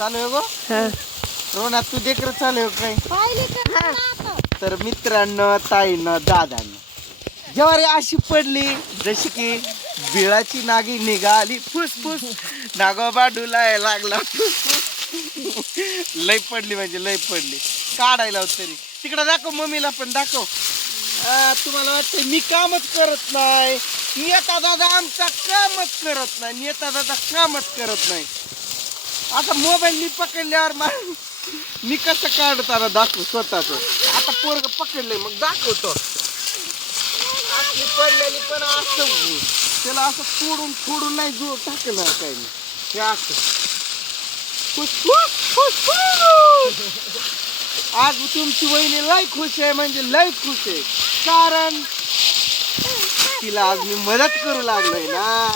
चालू आहे गो. हा. रोना तू देखर चालू आहे काय? तर मित्रांनो ताईनं दादांनो ज्वारी अशी पडली जशी की बिळाची नागी निघाली फुसफुस नागोबा डुलाय लागला. लय पडली म्हणजे लय पडली. काढायला होत तरी. तिकडे दाखव मम्मीला पण दाखव. तुम्हाला वाटतं मी कामच करत नाही. नेता दादा आमचा कामच करत नाही. नेता दादा कामच करत नाही. आता मोबाईल मी पकडल्यावर मा- मी कसं काढताना दाखवू दाखव स्वतःच? आता पोरग पकडलंय मग दाखवतो. असली पडलेली पण असं त्याला असं फोडून फोडून नाही जो टाकणार काही नाही. हे असं. आज तुमची वहिनी लय खुश आहे म्हणजे लय खुश आहे. कारण तिला आज मी मदत करू लागलोय ना.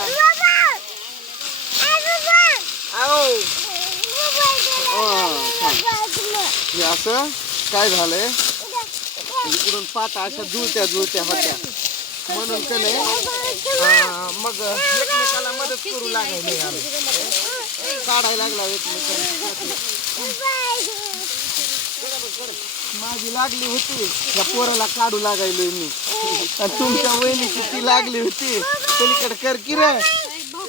हे असं? काय झालंय? इकडून पाता अशा जुळत्या जुळत्या होत्या. म्हणून का नाही? मग एकमेकाला मदत करू लागायला आम्ही. काढायला लागला एकमेकाला. माझी लागली होती. या पोराला काढू लागायलोय मी. आणि तुमच्या वहिनीची ती लागली होती. पलीकडे कर की रे.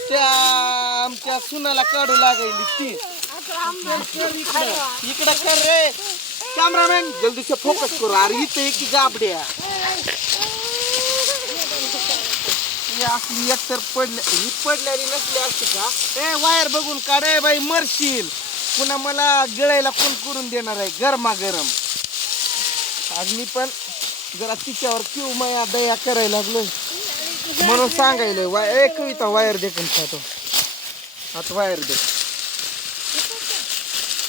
त्या आमच्या सुनाला काढू लागायली ती. इकडं कर रे. कॅमेरामॅन जल्दी फोकस करू. अरे इथे की गाबड्या. ही असली एकतर पडल्या ही पडलेली नसली असते का? ए वायर बघून काढ. बाई मरशील. पुन्हा मला गिळायला कोण करून देणार आहे? गरमा गरम आज मी पण जरा तिच्यावर किव माया दया करायला लागलोय. म्हणून सांगायला वाय कविता वायर देखील खातो आता वायर दे.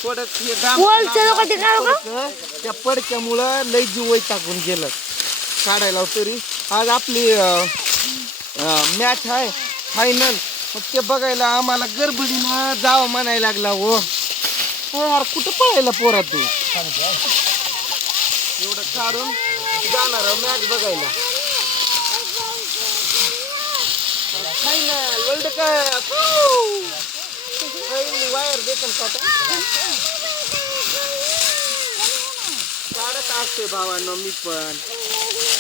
थोडं हे दाम- वळचं नको ते काढू का? पडकं, त्या पडक्यामुळं लय जीव टाकून गेलं. काढायला तरी. आज आपली मॅच आहे फायनल मग ते बघायला आम्हाला गडबडीनं जावं म्हणायला लागला हो. हो यार कुठं पळायला पोरा तू? एवढं काढून जाणार मॅच बघायला. फायनल वर्ल्ड कप वायर देतो का काढत असते भावांनो मी पण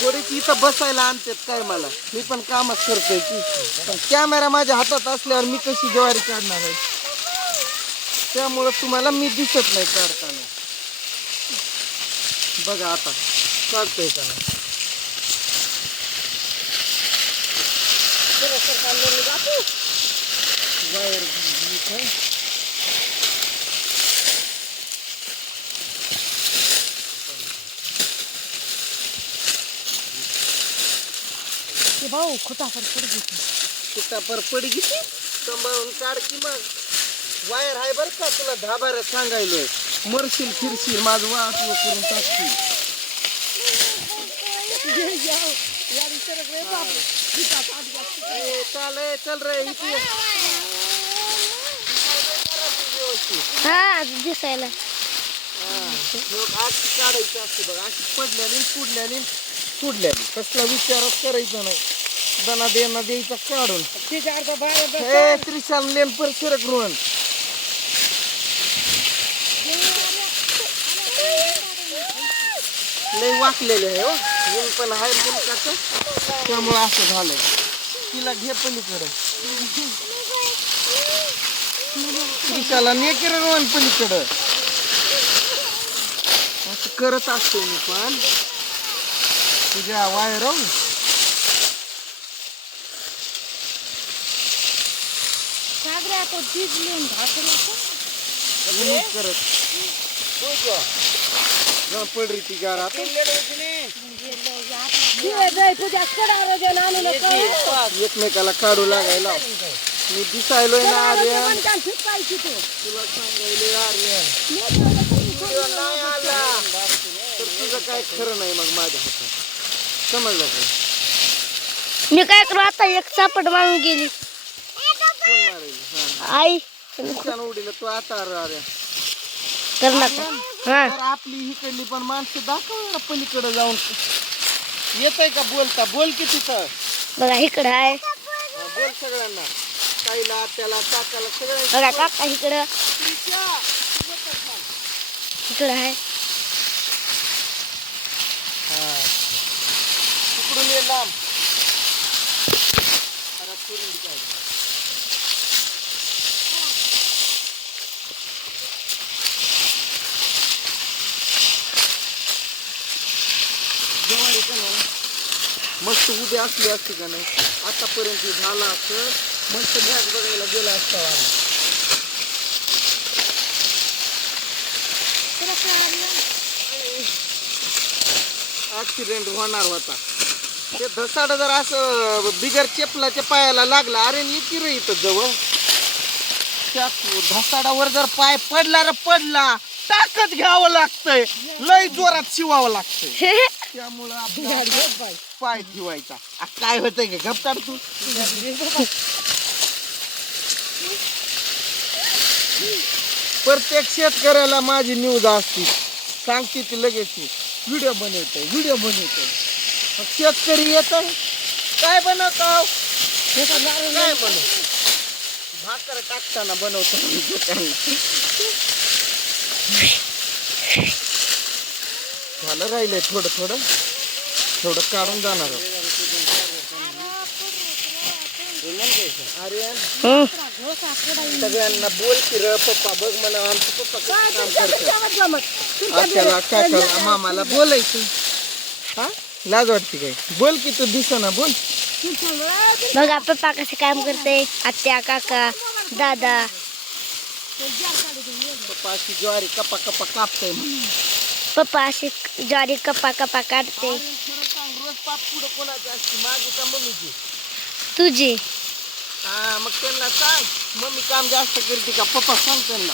थोडीच इथं बसायला आणतात काय मला मी पण कामच करतोय की पण कॅमेरा माझ्या हातात असल्यावर मी कशी ज्वारी काढणार आहे त्यामुळं तुम्हाला मी दिसत नाही काढताना. बघा आता काढतोय का नाही वायर इथं. ते भाऊ खोटा फरक पडतो कुठं पर सांभाळून काढ की मग. वायर आहे बरं का तुला धाबाऱ्यात सांगायलोय. मरशील फिरशील माझं वाहतूक करून टाकशील. ए, चाल रे इथे. हा दिसायला. लोक अशी काढायची असते बघ अशी कसला विचारच करायचा नाही. दना देना द्यायचा काढून. हे त्रिशाल लेन पर रोहन लय वाकलेले आहे हो. ऊन पण आहे मुलकाचं त्यामुळे असं झालंय. तिला घे पलीकडे. त्रिशाला नेके रे रोहन पलीकडं. असं करत असतो मी पण. तुझ्या वायर सागरे आता चीज लिहून घातलं करत. जरा पड री ती गारात एकमेकाला काढू लागायला. मी दिसायलोय ना आर्यन. तुला सांगायलोय आर्यन. तुला नाही आला. तर तुझं काय खरं नाही मग माझ्या हातात. समजलं का? मी काय करू आता एक सापट मारून गेली. कोण मारेल? हा. आई. छान उडील तू आता आर्या कर नका हा. तर आपली इकडली पण माणसं दाखव जरा पलीकडे जाऊन. येत का बोलता? बोल की तिथं. बघा इकडं आहे. हा, बोल सगळ्यांना. ताईला त्याला काकाला सगळं बघा काका इकडं. इकडं आहे. तिकडून ये लांब. अरे, फिरून काय. का नाही मस्त उभे असली असती का नाही? आतापर्यंत झाला असं मस्त मॅच बघायला गेला असता आम्ही. ऍक्सिडेंट होणार होता. ते धसाड जर असं बिगर चेपलाच्या पायाला लागला अरे निकी रे इथं जवळ? त्या धसाडावर जर पाय पडला रे पडला. ताकद घ्यावं लागतंय. लय जोरात शिवावं लागतंय. त्यामुळं आपला पाय ठेवायचा. आ, काय होतंय का? तू. प्रत्येक शेतकऱ्याला माझी न्यूज असते. सांगते ती लगेच व्हिडिओ बनवतोय व्हिडिओ बनवतोय. मग शेतकरी येत काय बनवतो काय बनव? भाकर टाकताना बनवतो. झालं राहिलंय थोडं थोडं. थोडं काढून जाणार हं. सगळ्यांना बोल की र पप्पा बघ मला आमचं पप्पा कसं काम आत्याला काकाला मामाला बोलायचं. हा? लाज वाटते काय? बोल की तू दिसना बोल. बघा पप्पा कसे काम करते? आत्या काका दादा. पप्पा अशी ज्वारी कपा कपा कापताय. पप्पा अशी ज्वारी कपा कपा काढते. रोज पाप पुढं कोणाची असते? माझी का मम्मीची? तुझी. हा मग त्यांना सांग. मम्मी काम जास्त करते का? पप्पा सांग त्यांना.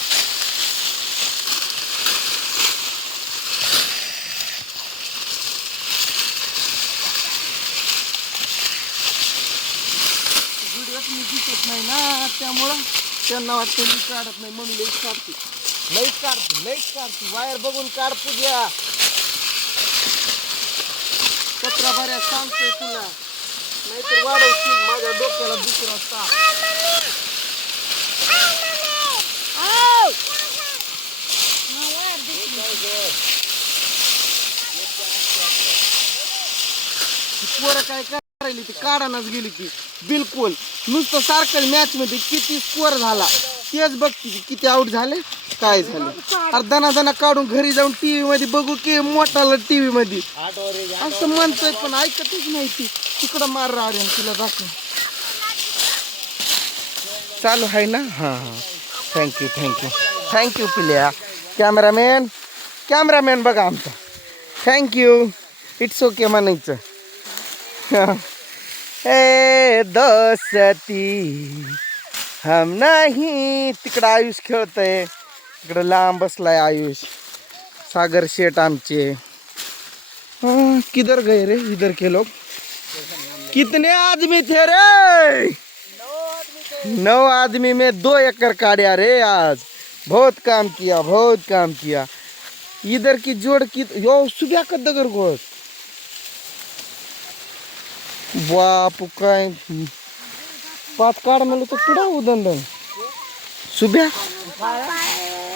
व्हिडिओत मी दिसत नाही ना त्यामुळं त्यांना वाटतं मी काढत नाही. मम्मी लईच काढते लईच काढते लईच काढते वायर बघून काढतो घ्या कचरा बऱ्या सांगतोय तुला. नाहीतर वाढवशील माझ्या डोक्याला दुसरा ताप ती पोरं काय करायली ती? काढानाच गेली ती. बिलकुल. नुसतं सारखं मॅच मध्ये किती स्कोअर झाला? तेच किती आउट झाले? काय झाले? अरे दना दना घरी जाऊन टीव्ही मध्ये बघू की मोठाला टीव्ही मध्ये. असं म्हणतोय पण ऐकतच नाही ती. तिकडं मार राहून तिला दाखव. चालू आहे ना? हाँ हाँ. Thank you thank you thank you पिल्या. कॅमेरामॅन कॅमेरामॅन बघा आमचा. थँक्यू इट्स ओके म्हणायचं. ए, दोस्ती. हम नाही तिकडं आयुष खेळतय. तिकडं लांब बसलाय आयुष. सागर शेठ आमचे. किधर गए रे? इधर के लोग कितने आदमी थे रे? नौ आदमी में दो एकड़ काटा रे आज. बहुत काम किया, बहुत काम किया. इधर की जोड़ की यो, सुबह का दगर गोस काय पाच काढ म्हणलं तर पुढं दन? सुब्या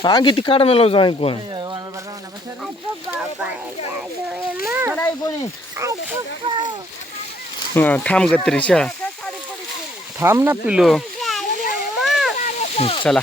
हा किती काढ म्हणलं जाय कोण थांब गत्री त्रिशा. थांब ना पिलो चला.